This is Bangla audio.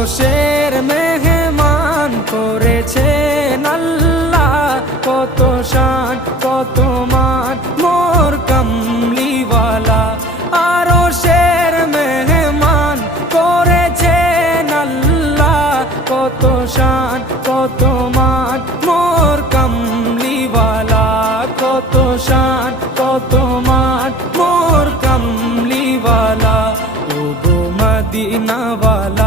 আরশের মেহমান করেছেন আল্লাহ, কত শান কত মান মোর কামলিওয়ালা। আরশের মেহমান করেছেন আল্লাহ, কত শান কত মান মোর কামলিওয়ালা, কত শান কত মান মোর কামলিওয়ালা। ও গো মদিনাওয়ালা